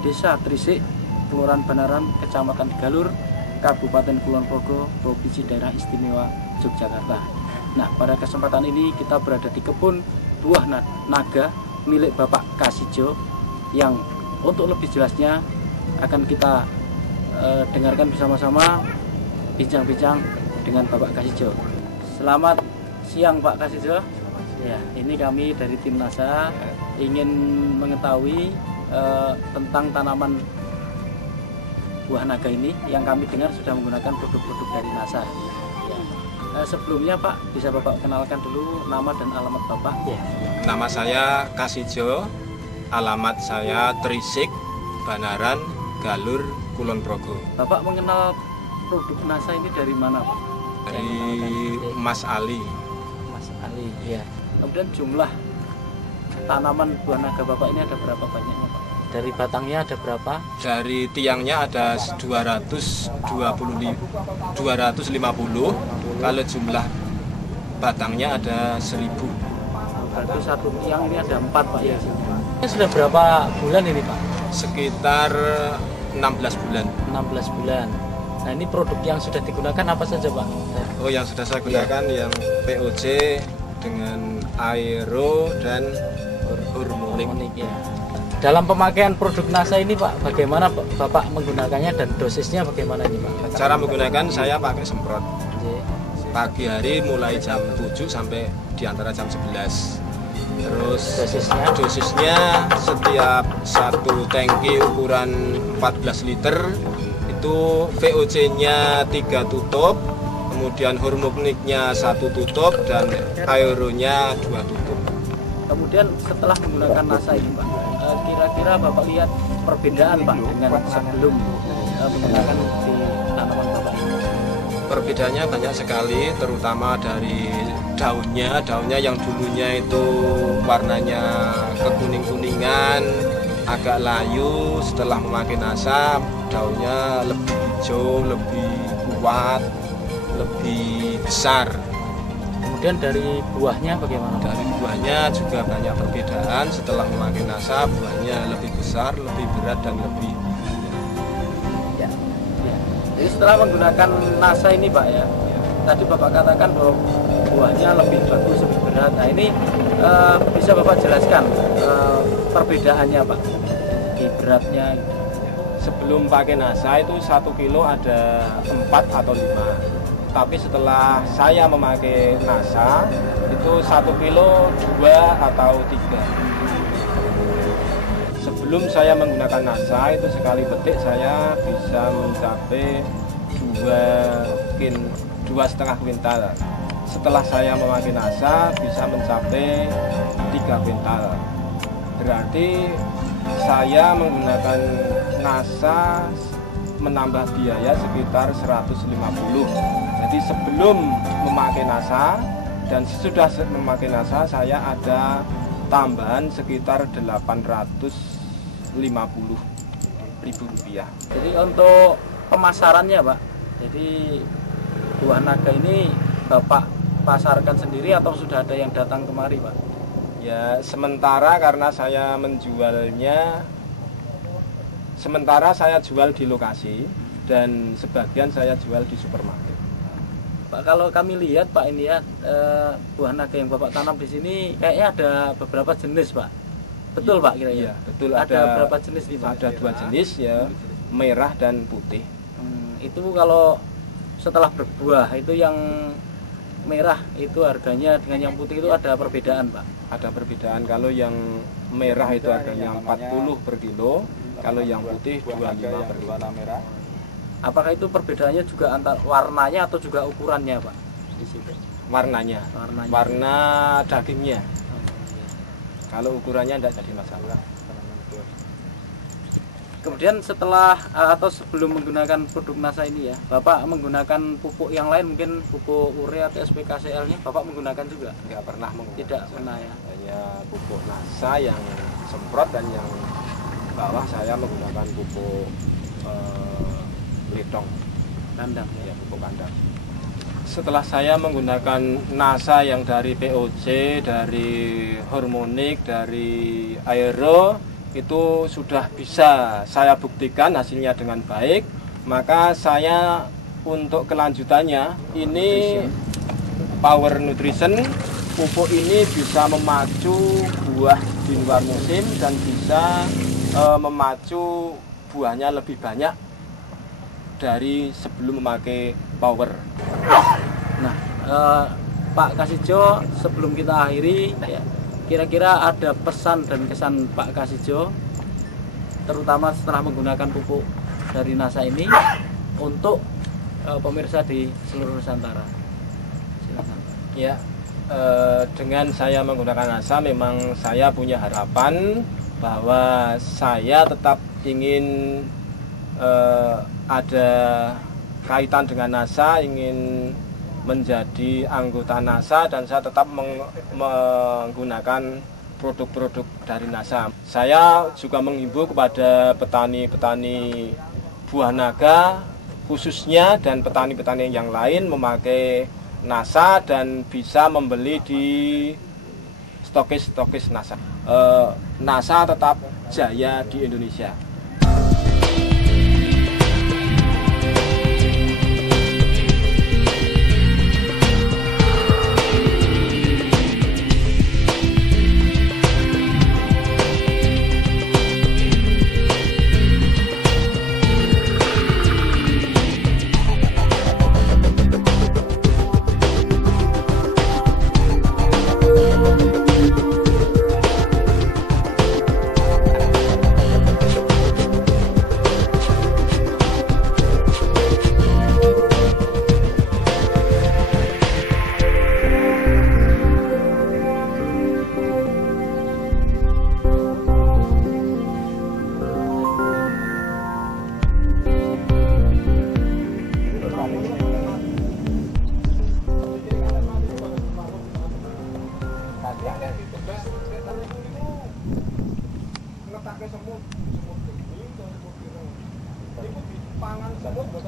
Desa Trisik, Kelurahan Banaran, Kecamatan Galur, Kabupaten Kulon Progo, Provinsi Daerah Istimewa Yogyakarta. Nah, pada kesempatan ini kita berada di kebun buah naga milik Bapak Kasijo, yang untuk lebih jelasnya akan kita dengarkan bersama-sama bincang-bincang dengan Bapak Kasijo. Selamat siang Pak Kasijo. Ya, ini kami dari tim NASA ingin mengetahui tentang tanaman buah naga ini yang kami dengar sudah menggunakan produk-produk dari NASA. Ya. Sebelumnya Pak, bisa Bapak kenalkan dulu nama dan alamat Bapak? Ya. Nama saya Kasijo, alamat saya Trisik, Banaran, Galur, Kulon Progo. Bapak mengenal produk NASA ini dari mana Pak? Dari Mas Ali. Mas Ali, ya. Kemudian jumlah tanaman buah naga Bapak ini ada berapa banyaknya Pak? Dari batangnya ada berapa? Dari tiangnya ada 250. Kalau jumlah batangnya ada 1000. Berarti satu tiang ini ada 4 Pak ya? Ini sudah berapa bulan ini Pak? Sekitar 16 bulan. 16 bulan. Nah, ini produk yang sudah digunakan apa saja Pak? Oh, yang sudah saya gunakan yang POC dengan Aero dan Hormonik. Ya. Dalam pemakaian produk NASA ini Pak, bagaimana Bapak menggunakannya dan dosisnya bagaimana ini Pak? Cara menggunakan saya pakai semprot. Pagi hari mulai jam 7 sampai di antara jam 11. Terus dosisnya setiap satu tangki ukuran 14 liter itu VOC-nya 3 tutup, kemudian hormoniknya 1 tutup dan aeronya 2 tutup. Kemudian setelah menggunakan NASA ini Pak, kira-kira Bapak lihat perbedaan Pak dengan sebelum menggunakan di tanaman Bapak ini? Perbedaannya banyak sekali, terutama dari daunnya yang dulunya itu warnanya kekuning-kuningan, agak layu. Setelah memakai NASA, daunnya lebih hijau, lebih kuat, lebih besar. Kemudian dari buahnya bagaimana? Dari buahnya juga banyak perbedaan. Setelah memakai NASA, buahnya lebih besar, lebih berat dan lebih. Ya. Jadi setelah menggunakan NASA ini Pak ya, tadi Bapak katakan bahwa buahnya lebih bagus, lebih berat. Nah ini bisa Bapak jelaskan perbedaannya Pak di beratnya? Sebelum pakai NASA itu 1 kilo ada 4 atau 5. Tapi setelah saya memakai NASA itu 1 kilo 2 atau 3. Sebelum saya menggunakan NASA itu sekali petik saya bisa mencapai 2,5 kuintal. Setelah saya memakai NASA bisa mencapai 3 kuintal. Berarti saya menggunakan NASA menambah biaya sekitar 150. Jadi sebelum memakai NASA dan sesudah memakai NASA saya ada tambahan sekitar 850.000 rupiah. Jadi untuk pemasarannya Pak, jadi buah naga ini Bapak pasarkan sendiri atau sudah ada yang datang kemari Pak? Ya sementara karena saya menjualnya, sementara saya jual di lokasi dan sebagian saya jual di supermarket. Pak, kalau kami lihat Pak ini ya, buah naga yang Bapak tanam di sini kayaknya ada beberapa jenis Pak. Betul Pak kira-kira? Iya, betul. Ada berapa jenis nih Pak? Ada 2 jenis ya, merah dan putih. Itu kalau setelah berbuah itu yang merah itu harganya dengan yang putih itu ada perbedaan Pak? Ada perbedaan, kalau yang merah itu harganya 40 per kilo, kalau yang putih 25 per kilo. Apakah itu perbedaannya juga antar warnanya atau juga ukurannya Pak? Di situ. Warnanya. Warna dagingnya. Kalau ukurannya tidak jadi masalah. Kemudian setelah atau sebelum menggunakan produk NASA ini ya, Bapak menggunakan pupuk yang lain, mungkin pupuk urea atau SPKCL-nya Bapak menggunakan juga? Tidak pernah menggunakan. Tidak pernah ya. Hanya pupuk NASA yang semprot dan yang bawah saya menggunakan pupuk letong kandang ya, pupuk kandang. Setelah saya menggunakan NASA yang dari POC, dari Hormonik, dari Aero, itu sudah bisa saya buktikan hasilnya dengan baik, maka saya untuk kelanjutannya ini Power Nutrition. Pupuk ini bisa memacu buah di luar musim dan bisa memacu buahnya lebih banyak dari sebelum memakai Power. Nah, Pak Kasijo, sebelum kita akhiri, kira-kira ada pesan dan kesan Pak Kasijo, terutama setelah menggunakan pupuk dari NASA ini untuk pemirsa di seluruh Nusantara. Silakan. Ya, dengan saya menggunakan NASA, memang saya punya harapan bahwa saya tetap ingin ada kaitan dengan NASA, ingin menjadi anggota NASA, dan saya tetap menggunakan produk-produk dari NASA. Saya juga menghimbau kepada petani-petani buah naga khususnya dan petani-petani yang lain memakai NASA dan bisa membeli di stokis-stokis NASA. NASA tetap jaya di Indonesia. Semut, semut,